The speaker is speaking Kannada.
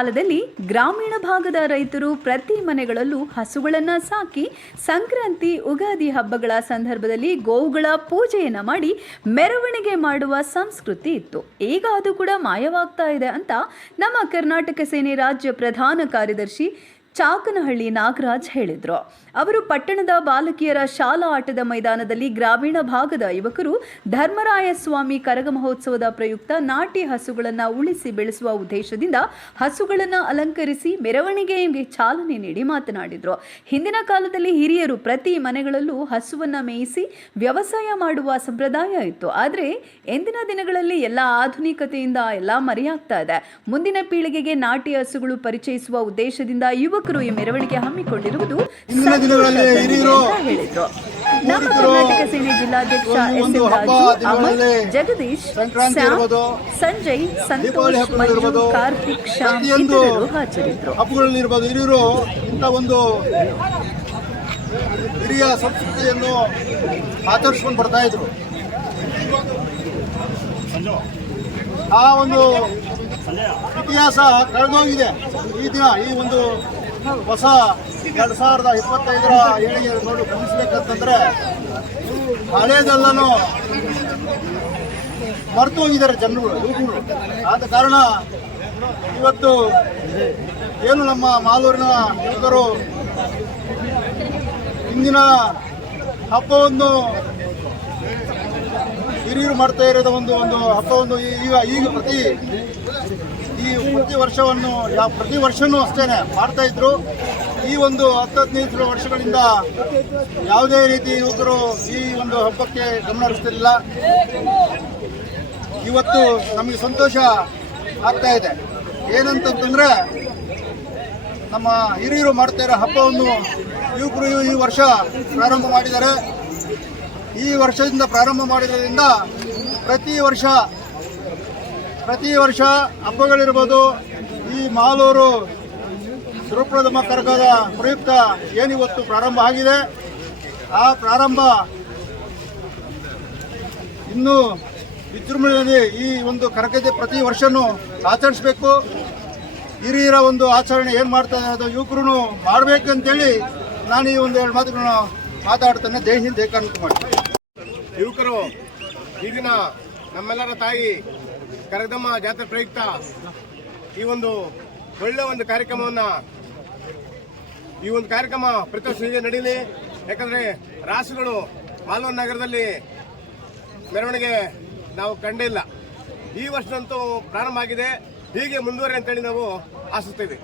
ಕಾಲದಲ್ಲಿ ಗ್ರಾಮೀಣ ಭಾಗದ ರೈತರು ಪ್ರತಿ ಮನೆಗಳಲ್ಲೂ ಹಸುಗಳನ್ನು ಸಾಕಿ ಸಂಕ್ರಾಂತಿ ಉಗಾದಿ ಹಬ್ಬಗಳ ಸಂದರ್ಭದಲ್ಲಿ ಗೋವುಗಳ ಪೂಜೆಯನ್ನು ಮಾಡಿ ಮೆರವಣಿಗೆ ಮಾಡುವ ಸಂಸ್ಕೃತಿ ಇತ್ತು. ಈಗ ಅದು ಕೂಡ ಮಾಯವಾಗ್ತಾ ಇದೆ ಅಂತ ನಮ್ಮ ಕರ್ನಾಟಕ ಸೇನೆ ರಾಜ್ಯ ಪ್ರಧಾನ ಕಾರ್ಯದರ್ಶಿ ಚಾಕನಹಳ್ಳಿ ನಾಗರಾಜ್ ಹೇಳಿದರು. ಅವರು ಪಟ್ಟಣದ ಬಾಲಕಿಯರ ಶಾಲಾ ಆಟದ ಮೈದಾನದಲ್ಲಿ ಗ್ರಾಮೀಣ ಭಾಗದ ಯುವಕರು ಧರ್ಮರಾಯ ಸ್ವಾಮಿ ಕರಗ ಮಹೋತ್ಸವದ ಪ್ರಯುಕ್ತ ನಾಟಿ ಹಸುಗಳನ್ನು ಉಳಿಸಿ ಬೆಳೆಸುವ ಉದ್ದೇಶದಿಂದ ಹಸುಗಳನ್ನು ಅಲಂಕರಿಸಿ ಮೆರವಣಿಗೆಗೆ ಚಾಲನೆ ನೀಡಿ ಮಾತನಾಡಿದರು. ಹಿಂದಿನ ಕಾಲದಲ್ಲಿ ಹಿರಿಯರು ಪ್ರತಿ ಮನೆಗಳಲ್ಲೂ ಹಸುವನ್ನು ಮೇಯಿಸಿ ವ್ಯವಸಾಯ ಮಾಡುವ ಸಂಪ್ರದಾಯ ಇತ್ತು. ಆದರೆ ಇಂದಿನ ದಿನಗಳಲ್ಲಿ ಎಲ್ಲ ಆಧುನಿಕತೆಯಿಂದ ಎಲ್ಲ ಮರೆಯಾಗ್ತಾ ಇದೆ. ಮುಂದಿನ ಪೀಳಿಗೆಗೆ ನಾಟಿ ಹಸುಗಳು ಪರಿಚಯಿಸುವ ಉದ್ದೇಶದಿಂದ ಯುವಕರು ಈ ಮೆರವಣಿಗೆ ಹಮ್ಮಿಕೊಂಡಿರುವುದು ಹೇಳಿದ್ರು. ನಮ್ಮ ಕರ್ನಾಟಕ ಸೇನೆ ಜಿಲ್ಲಾಧ್ಯಕ್ಷ ಎಸ್ ಎಂ ರಾಜು, ಅಮರ್, ಜಗದೀಶ್, ಸಂಜಯ್, ಸಂತೋಷ್, ಮಂಜು, ಕಾರ್ತಿಕ್, ಶ್ಯಾಮ್ ಇತರರು ಹಾಜರಿದ್ದರು. ಹಬ್ಬಗಳಲ್ಲಿರ್ಬೋದು ಹಿರಿಯರು ಇಂಥ ಒಂದು ಹಿರಿಯ ಸಂಸ್ಕೃತಿಯನ್ನು ಆಚರಿಸ್ಕೊಂಡು ಬರ್ತಾ ಇದ್ರು. ಆ ಒಂದು ಇತಿಹಾಸ ಕಳೆದೋಗಿದೆ. ಈ ದಿನ ಈ ಒಂದು ಹೊಸ 2025ರ ಏಳಿಗೆ ನೋಡಿ ಗಮನಿಸ್ಬೇಕಂತಂದ್ರೆ ಹಳೇದೆಲ್ಲನೂ ಮರೆತು ಹೋಗಿದ್ದಾರೆ ಜನರು. ಆದ ಕಾರಣ ಇವತ್ತು ಏನು ನಮ್ಮ ಮಾಲೂರಿನ ಯುವಕರು ಇಂದಿನ ಹಬ್ಬವನ್ನು ಹಿರಿಯರು ಮಾಡ್ತಾ ಇರೋದು ಒಂದು ಹಬ್ಬವನ್ನು ಈಗ ಪ್ರತಿ ವರ್ಷವೂ ಅಷ್ಟೇನೆ ಮಾಡ್ತಾ ಇದ್ರು. ಈ ಒಂದು 10-15 ವರ್ಷಗಳಿಂದ ಯಾವುದೇ ರೀತಿ ಯುವಕರು ಈ ಒಂದು ಹಬ್ಬಕ್ಕೆ ಗಮನ ಹರಿಸ್ತಿರಲಿಲ್ಲ. ಇವತ್ತು ನಮಗೆ ಸಂತೋಷ ಆಗ್ತಾ ಇದೆ. ಏನಂತಂದ್ರೆ ನಮ್ಮ ಹಿರಿಯರು ಮಾಡ್ತಾ ಇರೋ ಹಬ್ಬವನ್ನು ಯುವಕರು ಈ ವರ್ಷ ಪ್ರಾರಂಭ ಮಾಡಿದ್ದಾರೆ. ಈ ವರ್ಷದಿಂದ ಪ್ರಾರಂಭ ಮಾಡಿರೋದ್ರಿಂದ ಪ್ರತಿ ವರ್ಷ ಹಬ್ಬಗಳಿರ್ಬೋದು. ಈ ಮಾಲೂರು ದ್ರೌಪದಮ್ಮ ಕರಗದ ಪ್ರಯುಕ್ತ ಏನಿವತ್ತು ಪ್ರಾರಂಭ ಆಗಿದೆ, ಆ ಪ್ರಾರಂಭ ಇನ್ನೂ ವಿಜೃಂಭಣೆಯಲ್ಲಿ ಈ ಒಂದು ಕರಗದೆ ಪ್ರತಿ ವರ್ಷನೂ ಆಚರಿಸಬೇಕು. ಹಿರಿಯರ ಒಂದು ಆಚರಣೆ ಏನು ಮಾಡ್ತಾರೆ ಅದು ಯುವಕರು ಮಾಡಬೇಕಂತೇಳಿ ನಾನು ಈ ಒಂದು 2 ಮಾತುಗಳನ್ನು ಮಾತಾಡ್ತೇನೆ. ಜೈ ಹಿಂದ್, ಜೈ ಕರ್ನಾಟಕ ಮಾಡ್ತೀನಿ. ಯುವಕರು ಈಗಿನ ನಮ್ಮೆಲ್ಲರ ತಾಯಿ ಕರಗದಮ್ಮ ಜಾತ್ರೆ ಪ್ರಯುಕ್ತ ಈ ಒಂದು ಒಳ್ಳೆ ಒಂದು ಕಾರ್ಯಕ್ರಮವನ್ನು ಪ್ರತಿ ವರ್ಷ ಹೀಗೆ ನಡೀಲಿ. ಯಾಕಂದರೆ ರಾಸುಗಳು ಮಾಲೂರು ನಗರದಲ್ಲಿ ಮೆರವಣಿಗೆ ನಾವು ಕಂಡಿಲ್ಲ. ಈ ವರ್ಷದಂತೂ ಪ್ರಾರಂಭ ಆಗಿದೆ. ಹೀಗೆ ಮುಂದುವರಿ ಅಂತೇಳಿ ನಾವು ಆಶಿಸ್ತೀವಿ.